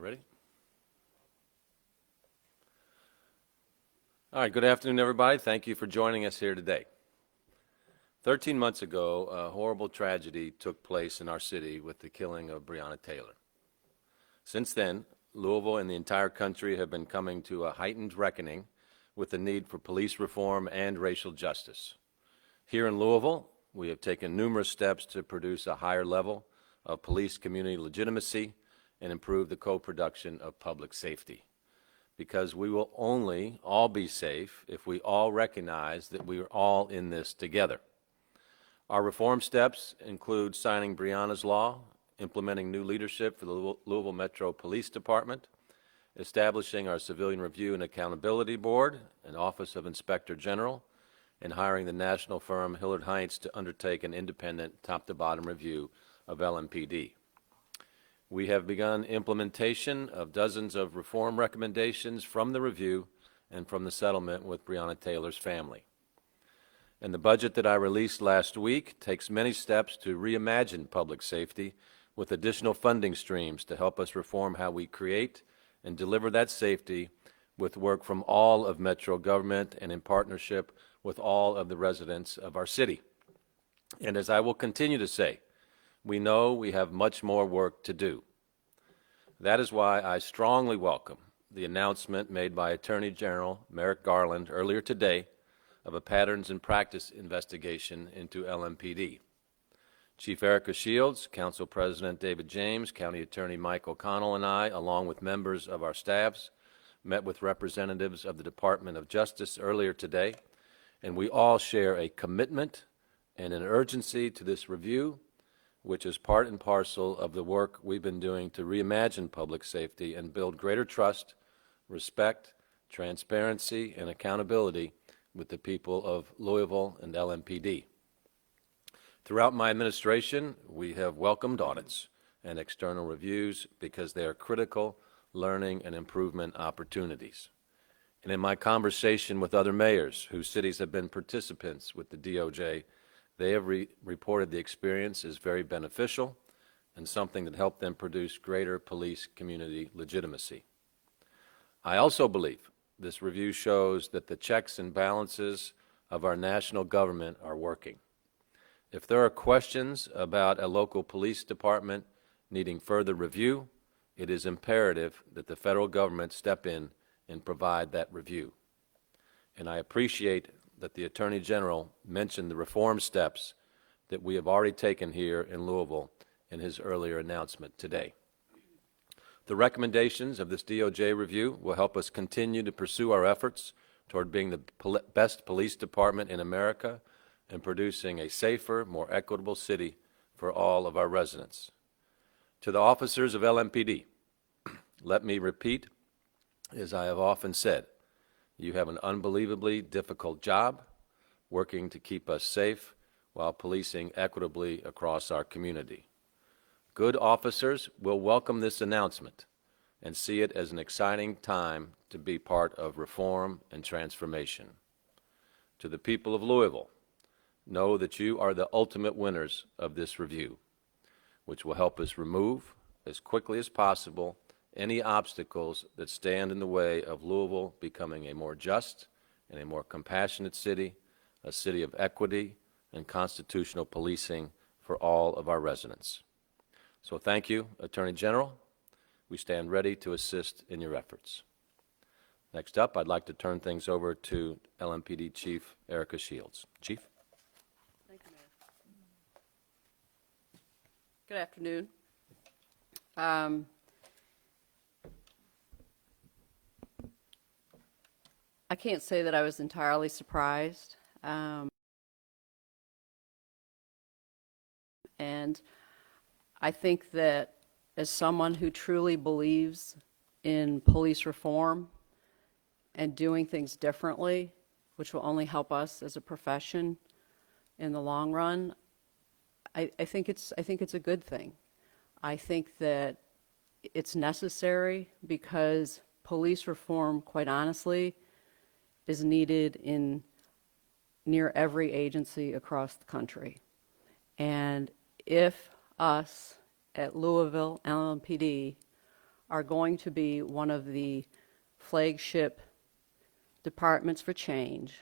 Ready? All right, good afternoon, everybody. Thank you for joining us here today. 13 months ago, a horrible tragedy took place in our city with the killing of Breonna Taylor. Since then, Louisville and the entire country have been coming to a heightened reckoning with the need for police reform and racial justice. Here in Louisville, we have taken numerous steps to produce a higher level of police community legitimacy and improve the co-production of public safety. Because we will only all be safe if we all recognize that we are all in this together. Our reform steps include signing Breonna's Law, implementing new leadership for the Louisville Metro Police Department, establishing our Civilian Review and Accountability Board, an Office of Inspector General, and hiring the national firm Hillard Heinz to undertake an independent top-to-bottom review of LMPD. We have begun implementation of dozens of reform recommendations from the review and from the settlement with Breonna Taylor's family. And the budget that I released last week takes many steps to reimagine public safety with additional funding streams to help us reform how we create and deliver that safety with work from all of Metro government and in partnership with all of the residents of our city. And as I will continue to say, we know we have much more work to do. That is why I strongly welcome the announcement made by Attorney General Merrick Garland earlier today of a patterns and practice investigation into LMPD. Chief Erica Shields, Council President David James, County Attorney Michael Connell, and I, along with members of our staffs, met with representatives of the Department of Justice earlier today, and we all share a commitment and an urgency to this review, which is part and parcel of the work we've been doing to reimagine public safety and build greater trust, respect, transparency, and accountability with the people of Louisville and LMPD. Throughout my administration, we have welcomed audits and external reviews because they are critical learning and improvement opportunities. And in my conversation with other mayors whose cities have been participants with the DOJ, they have reported the experience is very beneficial and something that helped them produce greater police community legitimacy. I also believe this review shows that the checks and balances of our national government are working. If there are questions about a local police department needing further review, it is imperative that the federal government step in and provide that review. And I appreciate that the Attorney General mentioned the reform steps that we have already taken here in Louisville in his earlier announcement today. The recommendations of this DOJ review will help us continue to pursue our efforts toward being the best police department in America and producing a safer, more equitable city for all of our residents. To the officers of LMPD, let me repeat, as I have often said, you have an unbelievably difficult job working to keep us safe while policing equitably across our community. Good officers will welcome this announcement and see it as an exciting time to be part of reform and transformation. To the people of Louisville, know that you are the ultimate winners of this review, which will help us remove, as quickly as possible, any obstacles that stand in the way of Louisville becoming a more just and a more compassionate city, a city of equity and constitutional policing for all of our residents. So thank you, Attorney General. We stand ready to assist in your efforts. Next up, I'd like to turn things over to LMPD Chief Erica Shields. Chief. Thank you, Mayor. Good afternoon. I can't say that I was entirely surprised. And I think that as someone who truly believes in police reform and doing things differently, which will only help us as a profession in the long run, I think it's a good thing. I think that it's necessary because police reform, quite honestly, is needed in near every agency across the country. And if us at Louisville LMPD are going to be one of the flagship departments for change,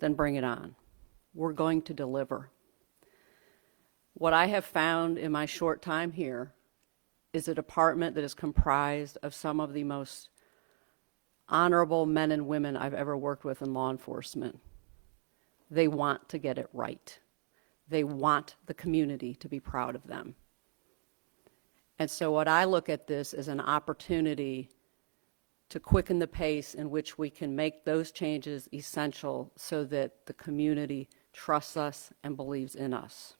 then bring it on. We're going to deliver. What I have found in my short time here is a department that is comprised of some of the most honorable men and women I've ever worked with in law enforcement. They want to get it right. They want the community to be proud of them. And so what I look at this as an opportunity to quicken the pace in which we can make those changes essential so that the community trusts us and believes in us.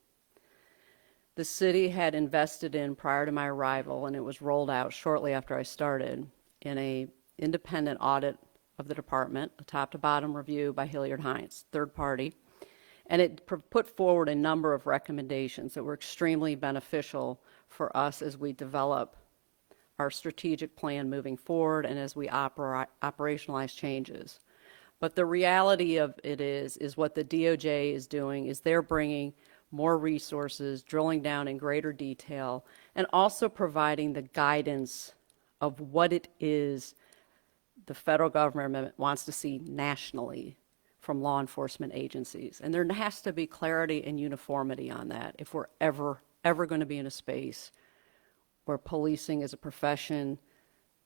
The city had invested in, prior to my arrival, and it was rolled out shortly after I started, in an independent audit of the department, a top-to-bottom review by Hilliard Hines, third party, and it put forward a number of recommendations that were extremely beneficial for us as we develop our strategic plan moving forward and as we operationalize changes. But the reality of it is what the DOJ is doing is they're bringing more resources, drilling down in greater detail, and also providing the guidance of what it is the federal government wants to see nationally from law enforcement agencies. And there has to be clarity and uniformity on that if we're ever going to be in a space where policing is a profession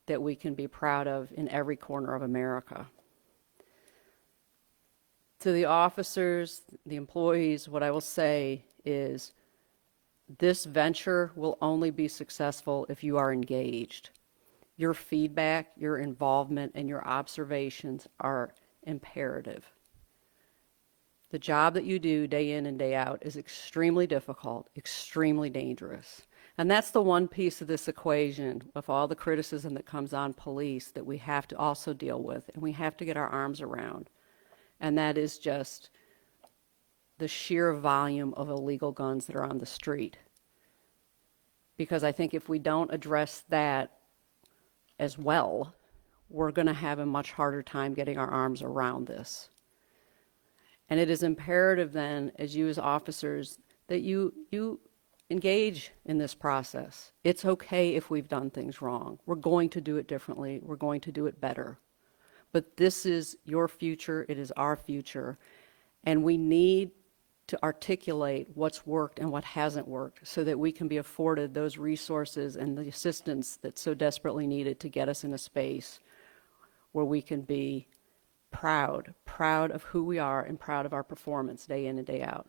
that we can be proud of in every corner of America. To the officers, the employees, what I will say is this venture will only be successful if you are engaged. Your feedback, your involvement, and your observations are imperative. The job that you do day in and day out is extremely difficult, extremely dangerous. And that's the one piece of this equation of all the criticism that comes on police that we have to also deal with and we have to get our arms around. And that is just the sheer volume of illegal guns that are on the street. Because I think if we don't address that as well, we're going to have a much harder time getting our arms around this. And it is imperative then, as you as officers, that you engage in this process. It's okay if we've done things wrong. We're going to do it differently. We're going to do it better. But this is your future, it is our future, and we need to articulate what's worked and what hasn't worked so that we can be afforded those resources and the assistance that's so desperately needed to get us in a space where we can be proud of who we are and proud of our performance day in and day out.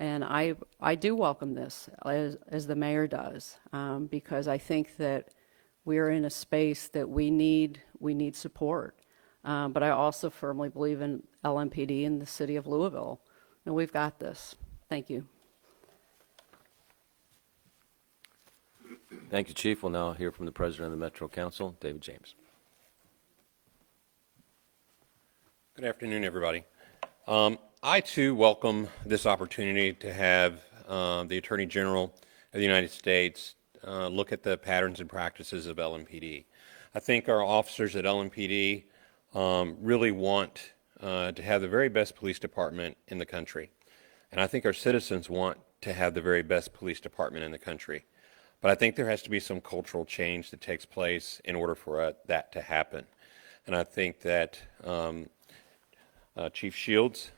And I do welcome this, as the mayor does, because I think that we're in a space that we need support. But I also firmly believe in LMPD and the city of Louisville. And we've got this. Thank you. Thank you, Chief. We'll now hear from the President of the Metro Council, David James. Good afternoon, everybody. I, too, welcome this opportunity to have the Attorney General of the United States look at the patterns and practices of LMPD. I think our officers at LMPD really want to have the very best police department in the country. And I think our citizens want to have the very best police department in the country. But I think there has to be some cultural change that takes place in order for that to happen. And I think that Chief Shields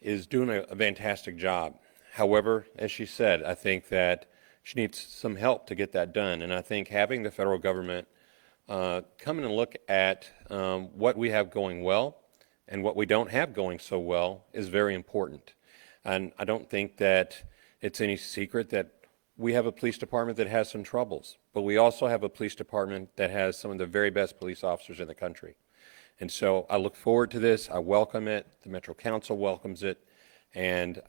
is doing a fantastic job. However, as she said, I think that she needs some help to get that done. And I think having the federal government come in and look at what we have going well and what we don't have going so well is very important. And I don't think that it's any secret that we have a police department that has some troubles, but we also have a police department that has some of the very best police officers in the country. And so I look forward to this. I welcome it. The Metro Council welcomes it. And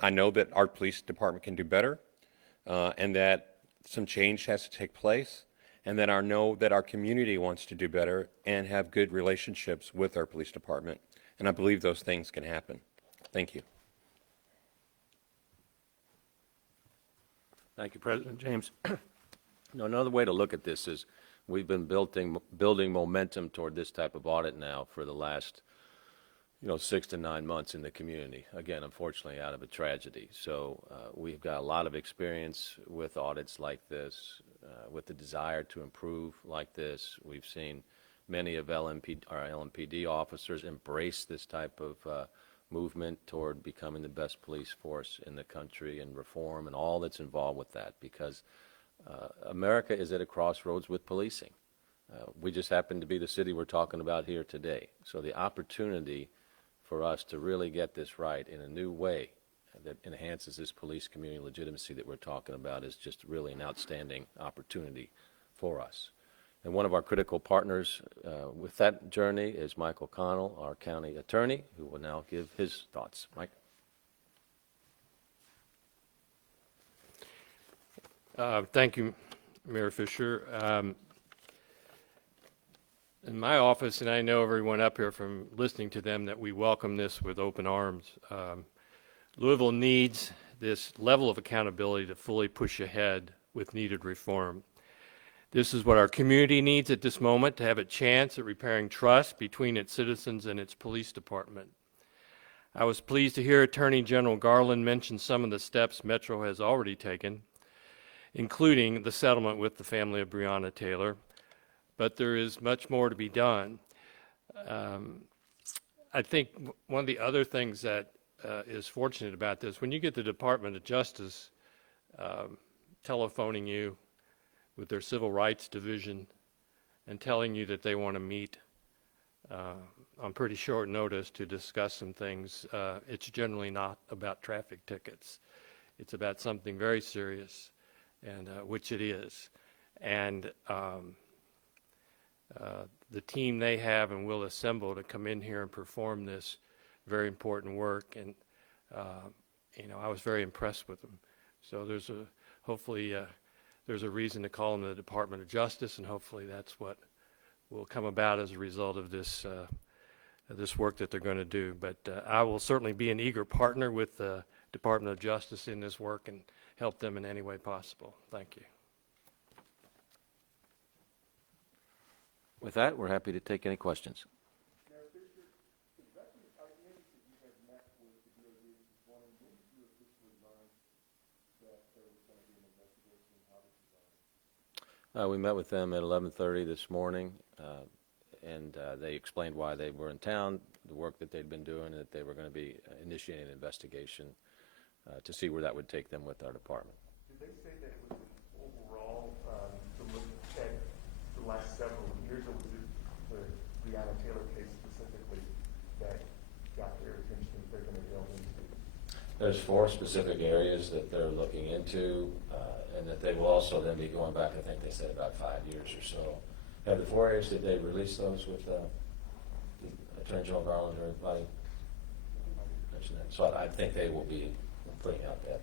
I know that our police department can do better and that some change has to take place, and that I know that our community wants to do better and have good relationships with our police department. And I believe those things can happen. Thank you. Thank you, President James. Another way to look at this is we've been building momentum toward this type of audit now for the last 6 to 9 months in the community. Again, unfortunately, out of a tragedy. So we've got a lot of experience with audits like this. with the desire to improve like this. We've seen many of our LMPD officers embrace this type of movement toward becoming the best police force in the country, and reform and all that's involved with that, because America is at a crossroads with policing. We just happen to be the city we're talking about here today. So the opportunity for us to really get this right in a new way that enhances this police community legitimacy that we're talking about is just really an outstanding opportunity for us. And one of our critical partners with that journey is Michael Connell, our county attorney, who will now give his thoughts. Mike? Thank you, Mayor Fisher. In my office, and I know everyone up here from listening to them, that we welcome this with open arms. Louisville needs this level of accountability to fully push ahead with needed reform. This is what our community needs at this moment, to have a chance at repairing trust between its citizens and its police department. I was pleased to hear Attorney General Garland mention some of the steps Metro has already taken, including the settlement with the family of Breonna Taylor, but there is much more to be done. I think one of the other things that is fortunate about this, when you get the Department of Justice telephoning you with their Civil Rights Division and telling you that they want to meet on pretty short notice to discuss some things, it's generally not about traffic tickets. It's about something very serious, and which it is. And the team they have and will assemble to come in here and perform this very important work, and I was very impressed with them. So there's hopefully there's a reason to call them the Department of Justice, and hopefully that's what will come about as a result of this this work that they're going to do. But I will certainly be an eager partner with the Department of Justice in this work and help them in any way possible. Thank you. With that, we're happy to take any questions. Mayor Fisher, I noticed that you had met with the DOJ this morning. When did you officially learn that there was going to be an investigation? How did you learn? We met with them at 11:30 this morning, and they explained why they were in town, the work that they'd been doing, and that they were going to be initiating an investigation to see where that would take them with our department. Did they say that it was an overall to look at the last several years, or was it the Breonna Taylor case specifically that got their attention that they're going to delve into? There's 4 specific areas that they're looking into, and that they will also then be going back, I think they said about 5 years or so. Have the 4 areas, did they release those with Attorney General Garland or anybody? Mention that. So I think they will be putting out that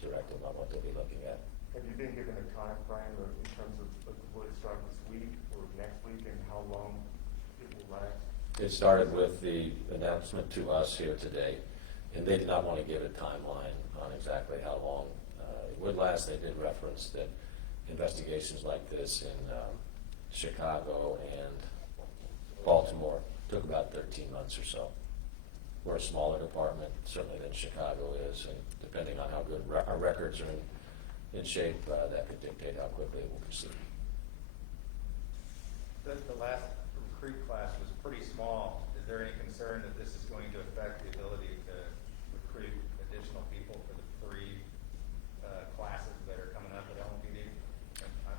directive on what they'll be looking at. Have you been given a time frame or in terms of will it start this week or next week, and how long it will last? It started with the announcement to us here today, and they did not want to give a timeline on exactly how long it would last. They did reference that investigations like this in Chicago and Baltimore took about 13 months or so. We're a smaller department, certainly than Chicago is, and depending on how good our records are in shape, that could dictate how quickly it will proceed. The last recruit class was pretty small. Is there any concern that this is going to affect the ability to recruit additional people for the 3 classes that are coming up at LMPD?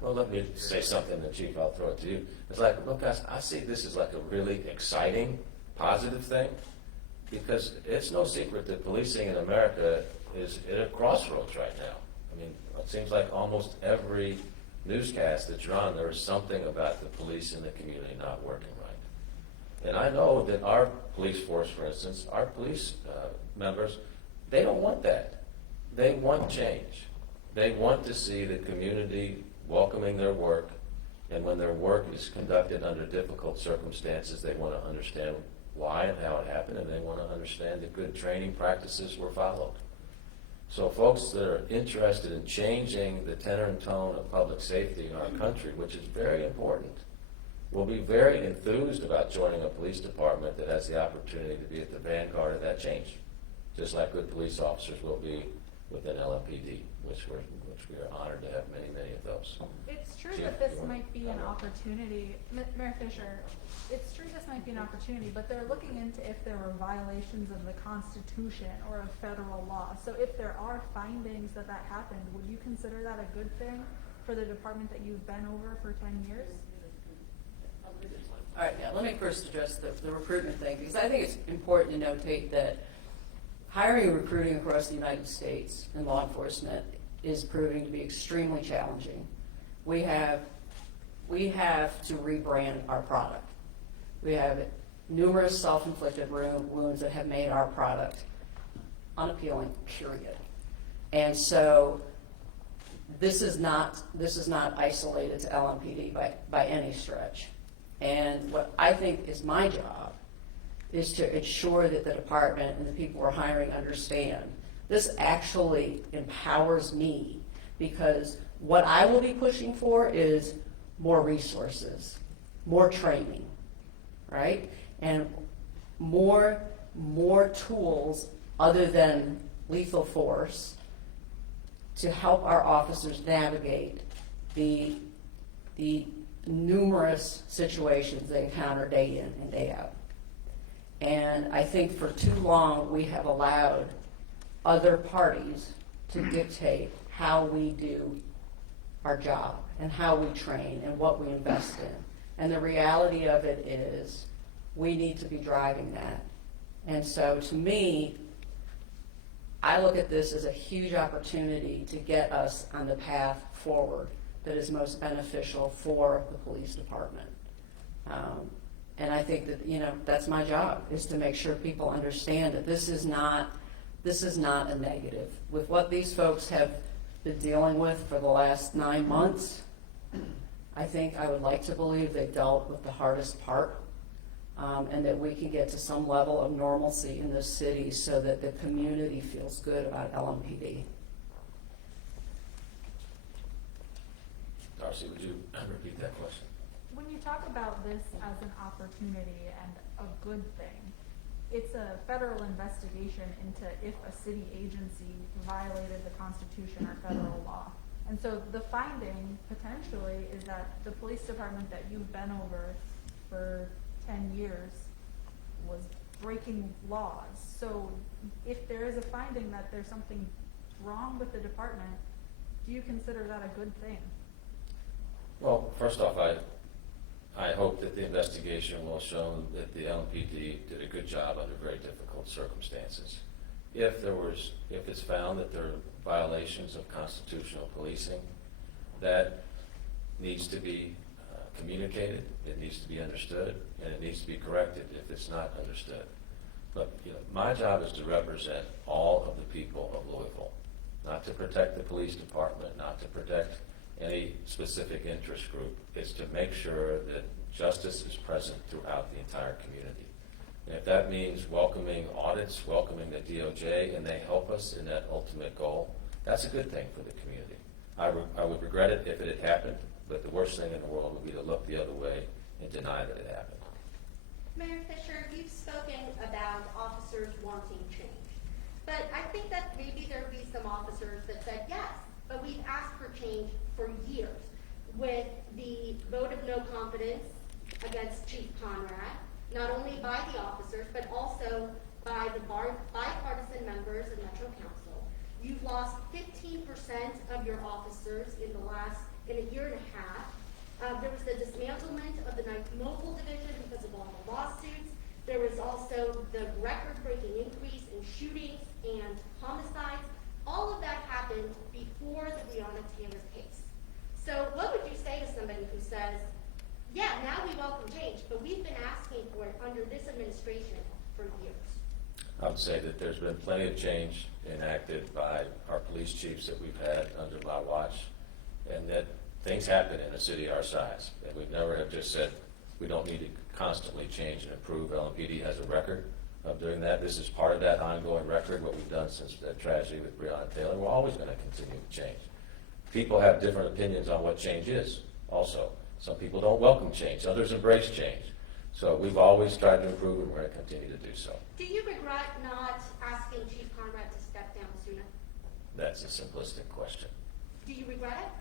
Well, let me say something, the Chief, I'll throw it to you. It's like, look, guys, I see this as like a really exciting, positive thing, because it's no secret that policing in America is at a crossroads right now. I mean, it seems like almost every newscast that you're on, there is something about the police in the community not working right. And I know that our police force, for instance, our police members, they don't want that. They want change. They want to see the community welcoming their work, and when their work is conducted under difficult circumstances, they want to understand why and how it happened, and they want to understand that good training practices were followed. So folks that are interested in changing the tenor and tone of public safety in our country, which is very important, will be very enthused about joining a police department that has the opportunity to be at the vanguard of that change, just like good police officers will be within LMPD, which we are honored to have many, many of those. It's true Chief, that this you want- might be an opportunity, Mayor Fisher, it's true this might be an opportunity, but they're looking into if there were violations of the Constitution or of federal law. So if there are findings that happened, would you consider that a good thing for the department that you've been over for 10 years? All right, yeah, let me first address the recruitment thing, because I think it's important to notate that hiring and recruiting across the United States in law enforcement is proving to be extremely challenging. We have to rebrand our product. We have numerous self-inflicted wounds that have made our product unappealing, period. And so this is not isolated to LMPD by any stretch. And what I think is my job is to ensure that the department and the people we're hiring understand this actually empowers me, because what I will be pushing for is more resources, more training, right? And more tools other than lethal force to help our officers navigate the numerous situations they encounter day in and day out. And I think for too long we have allowed other parties to dictate how we do our job and how we train and what we invest in. And the reality of it is we need to be driving that. And so to me, I look at this as a huge opportunity to get us on the path forward that is most beneficial for the police department. And I think that, that's my job, is to make sure people understand that this is not a negative. With what these folks have been dealing with for the last 9 months, I think I would like to believe they dealt with the hardest part, and that we can get to some level of normalcy in this city so that the community feels good about LMPD. Darcy, would you repeat that question? When you talk about this as an opportunity and a good thing, it's a federal investigation into if a city agency violated the Constitution or federal law. And so the finding potentially is that the police department that you've been over for 10 years was breaking laws. So if there is a finding that there's something wrong with the department, do you consider that a good thing? Well, first off, I hope that the investigation will show that the LMPD did a good job under very difficult circumstances. If it's found that there are violations of constitutional policing, that needs to be communicated, it needs to be understood, and it needs to be corrected if it's not understood. But my job is to represent all of the people of Louisville, not to protect the police department, not to protect any specific interest group. It's to make sure that justice is present throughout the entire community. And if that means welcoming audits, welcoming the DOJ, and they help us in that ultimate goal, that's a good thing for the community. I would regret it if it had happened, but the worst thing in the world would be to look the other way and deny that it happened. Mayor Fisher, you've spoken about officers wanting change. But I think that maybe there would be some officers that said yes, but we've asked for change for years. With the vote of no confidence against Chief Conrad, not only by the officers, but also by the bipartisan members of Metro Council. You've lost 15% of your officers in a year and a half. There was the dismantlement of the 9th Mobile Division because of all the lawsuits. There was also the record-breaking increase in shootings and homicides. All of that happened before the Breonna Taylor case. So what would you say to somebody who says, yeah, now we welcome change, but we've been asking for it under this administration for years? I would say that there's been plenty of change enacted by our police chiefs that we've had under my watch, and that things happen in a city our size. And we've never have just said we don't need to constantly change and improve. LMPD has a record of doing that. This is part of that ongoing record, what we've done since the tragedy with Breonna Taylor. We're always going to continue to change. People have different opinions on what change is also. Some people don't welcome change. Others embrace change. So we've always tried to improve, and we're going to continue to do so. Do you regret not asking Chief Conrad to step down sooner? that's a simplistic question. Do you regret it?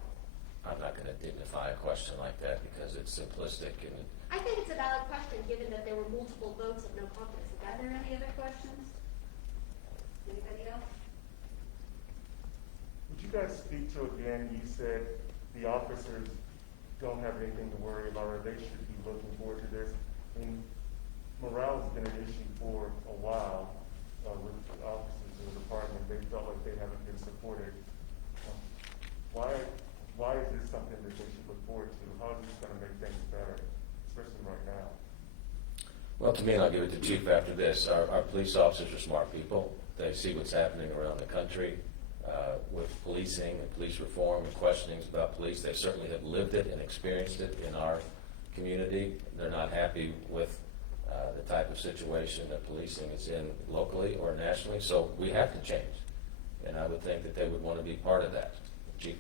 I'm not going to dignify a question like that because it's simplistic and I think it's a valid question, given that there were multiple votes of no confidence. Are there any other questions? Anybody else? Would you guys speak to, again, you said the officers don't have anything to worry about, or they should be looking forward to this. I mean, morale has been an issue for a while with the officers in the department. They felt like they haven't been supported. Why is this something that they should look forward to? How is this going to make things better, especially right now? well, to me, and I'll give it to Chief after this, our police officers are smart people. They see what's happening around the country with policing and police reform and questionings about police. They certainly have lived it and experienced it in our community. They're not happy with the type of situation that policing is in locally or nationally, so we have to change. And I would think that they would want to be part of that. Chief?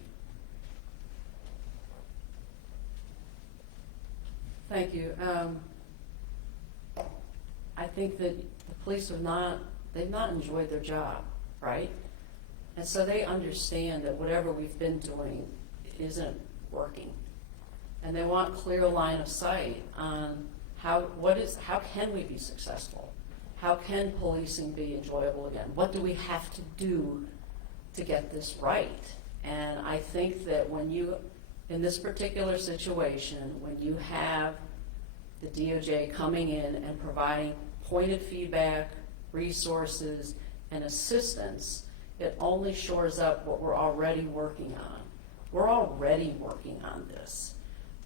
Thank you. I think that the police they've not enjoyed their job, right? And so they understand that whatever we've been doing isn't working. And they want clear line of sight on how can we be successful? How can policing be enjoyable again? What do we have to do to get this right? And I think that in this particular situation, when you have the DOJ coming in and providing pointed feedback, resources, and assistance, it only shores up what we're already working on. We're already working on this,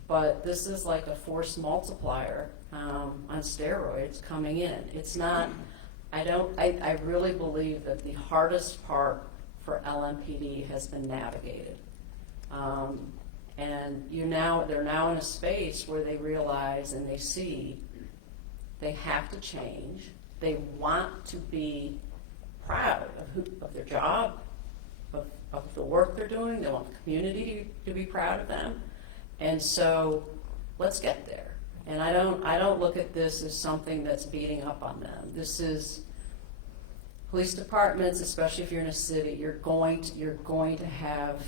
but this is like a force multiplier on steroids coming in. It's not, I really believe that the hardest part for LMPD has been navigated. And they're now in a space where they realize and they see they have to change. They want to be proud of their job, of the work they're doing. They want the community to be proud of them. And so let's get there. And I don't look at this as something that's beating up on them. This is police departments, especially if you're in a city, you're going to have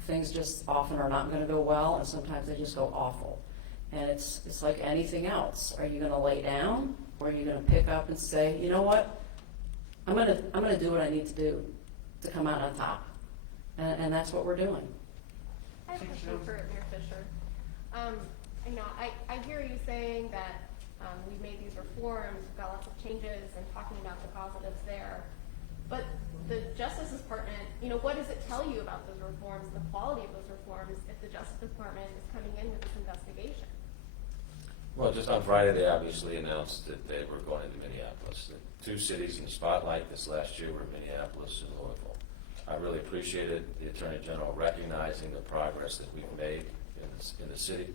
things just often are not going to go well, and sometimes they just go awful. And it's like anything else. Are you going to lay down, or are you going to pick up and say, you know what, I'm going to do what I need to do to come out on top, and that's what we're doing. I have a question for Mayor Fisher. I hear you saying that we've made these reforms, we've got lots of changes, and talking about the positives there. But the Justice Department, what does it tell you about those reforms, the quality of those reforms, if the Justice Department is coming in with this investigation? Well, just on Friday, they obviously announced that they were going to Minneapolis. The two cities in the spotlight this last year were Minneapolis and Louisville. I really appreciated the Attorney General recognizing the progress that we've made in the city.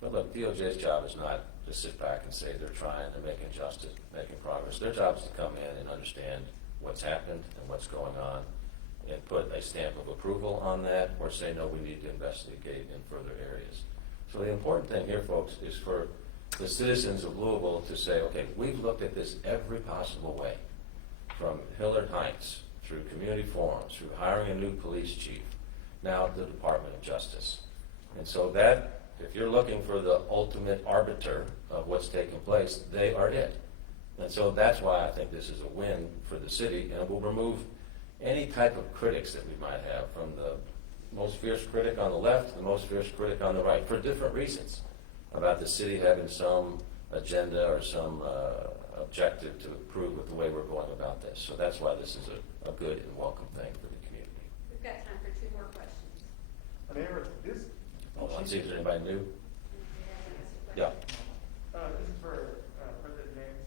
But look, DOJ's job is not to sit back and say they're trying, they're making justice, making progress. Their job is to come in and understand what's happened and what's going on and put a stamp of approval on that, or say, no, we need to investigate in further areas. So the important thing here, folks, is for the citizens of Louisville to say, okay, we've looked at this every possible way, from Hillard Heights, through community forums, through hiring a new police chief, now the Department of Justice. And so that, if you're looking for the ultimate arbiter of what's taking place, they are it. And so that's why I think this is a win for the city, and it will remove any type of critics that we might have, from the most fierce critic on the left to the most fierce critic on the right, for different reasons, about the city having some agenda or some objective to prove with the way we're going about this. So that's why this is a good and welcome thing for the community. We've got time for 2 more questions. Mayor, this. Hold on, see if there's anybody new. Yeah. This is for President James.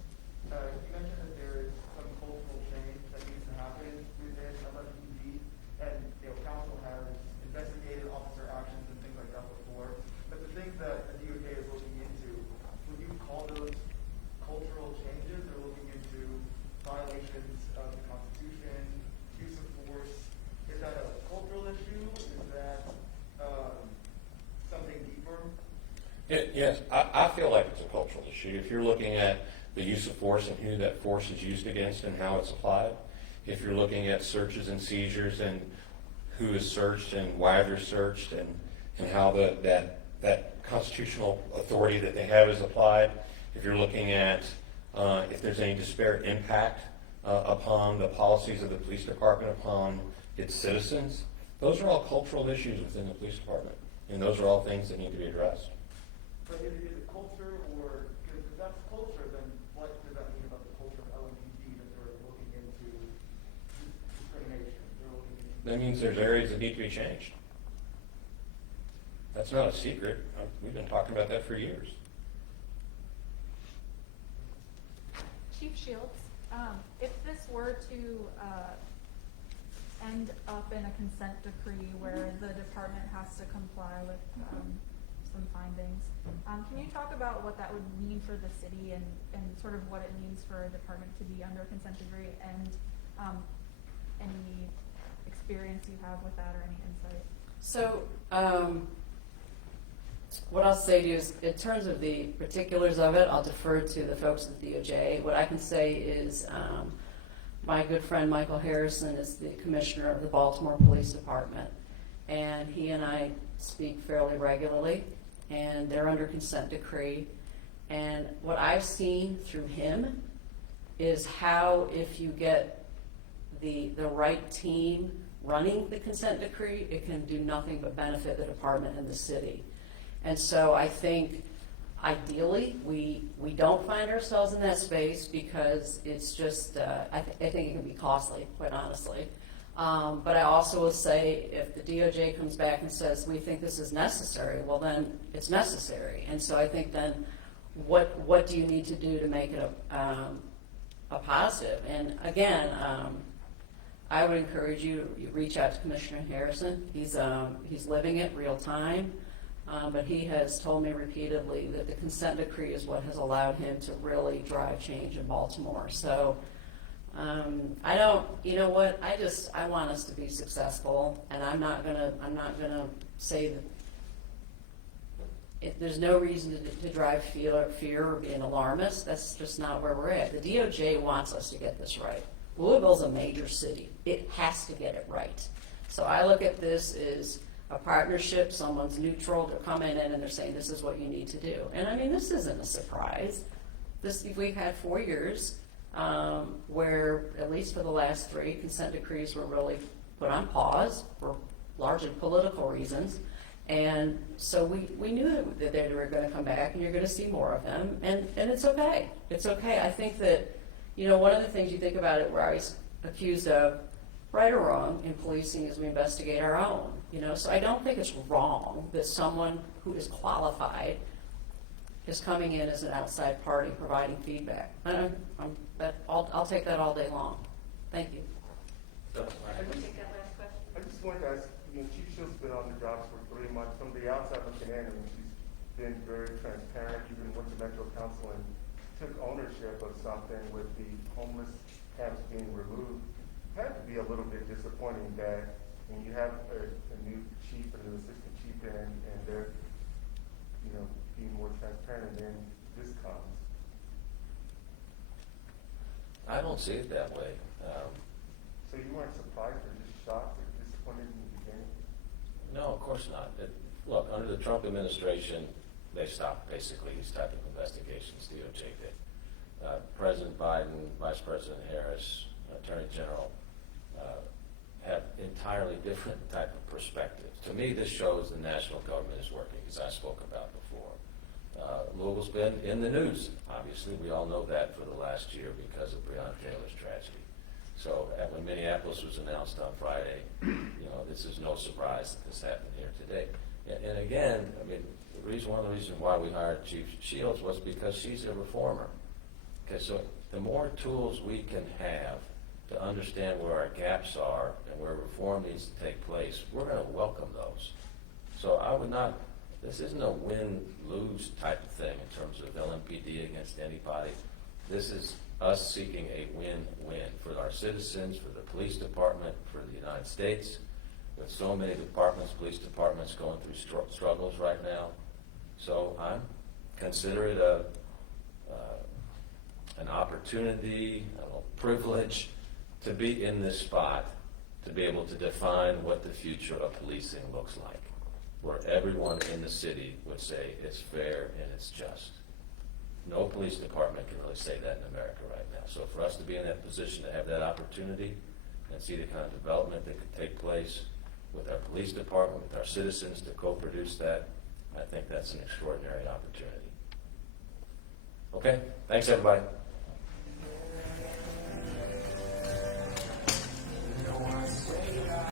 You mentioned that there is some cultural change that needs to happen within LMPD, and council has investigated officer actions and things like that before. But the things that the DOJ is looking into, would you call those cultural changes? They're looking into violations of the Constitution, use of force. Is that a cultural issue? Is that something deeper? Yes, I feel like it's a cultural issue. If you're looking at the use of force and who that force is used against and how it's applied, if you're looking at searches and seizures and who is searched and why they're searched and how that constitutional authority that they have is applied, if you're looking at if there's any disparate impact upon the policies of the police department, upon its citizens, those are all cultural issues within the police department, and those are all things that need to be addressed. But is it culture, or, because if that's culture, then what does that mean about the culture of LMPD that they're looking into discrimination? They're looking into That means there's areas that need to be changed. That's not a secret. We've been talking about that for years. Chief Shields, if this were to end up in a consent decree where the department has to comply with some findings, can you talk about what that would mean for the city and sort of what it means for a department to be under a consent decree, and any experience you have with that or any insight? So, what I'll say to you is, in terms of the particulars of it, I'll defer to the folks at the DOJ. What I can say is, my good friend Michael Harrison is the commissioner of the Baltimore Police Department, and he and I speak fairly regularly, and they're under consent decree. And what I've seen through him is how, if you get the right team running the consent decree, it can do nothing but benefit the department and the city. And so I think ideally we don't find ourselves in that space, because it's just, I think it can be costly, quite honestly. But I also will say, if the DOJ comes back and says, we think this is necessary, well then it's necessary. And so I think then what do you need to do to make it a positive? And again, I would encourage you to reach out to Commissioner Harrison. He's living it real time. But he has told me repeatedly that the consent decree is what has allowed him to really drive change in Baltimore. So I don't, you know what, I want us to be successful, and I'm not gonna say that there's no reason to drive fear or be an alarmist. That's just not where we're at. The DOJ wants us to get this right. Louisville's a major city. It has to get it right. So I look at this as a partnership. Someone's neutral. They're coming in and they're saying, this is what you need to do. And I mean, this isn't a surprise. We've had 4 years where, at least for the last 3, consent decrees were really put on pause for largely political reasons. And so we knew that they were going to come back, and you're going to see more of them. And it's okay. It's okay. I think that, you know, one of the things you think about it, we're always accused of, right or wrong, in policing is we investigate our own. You know, so I don't think it's wrong that someone who is qualified is coming in as an outside party providing feedback. I'll take that all day long. Thank you. I just wanted to ask, you know, Chief Shields has been on the job for 3 months. From the outside looking in, and she's been very transparent, even went to Metro Council and took ownership of something with the homeless camps being removed. It had to be a little bit disappointing that when you have a new chief and an assistant chief and they're, you know, being more transparent, and then this comes. I don't see it that way. So you weren't surprised or just shocked or disappointed in the beginning? No, of course not. Look, under the Trump administration, they stopped basically these type of investigations. DOJ did. President Biden, Vice President Harris, Attorney General have entirely different type of perspectives. To me, this shows the national government is working, as I spoke about before. Louisville's been in the news. Obviously, we all know that for the last year because of Breonna Taylor's tragedy. So when Minneapolis was announced on Friday, you know, this is no surprise that this happened here today. And again, I mean, one of the reasons why we hired Chief Shields was because she's a reformer. Okay, so the more tools we can have to understand where our gaps are and where reform needs to take place, we're going to welcome those. So I would not, this isn't a win-lose type of thing in terms of LMPD against anybody. This is us seeking a win-win for our citizens, for the police department, for the United States, with so many departments, police departments going through struggles right now. So I consider it an opportunity, a privilege to be in this spot, to be able to define what the future of policing looks like, where everyone in the city would say it's fair and it's just. No police department can really say that in America right now. So for us to be in that position, to have that opportunity and see the kind of development that could take place with our police department, with our citizens to co-produce that, I think that's an extraordinary opportunity. Okay, thanks everybody.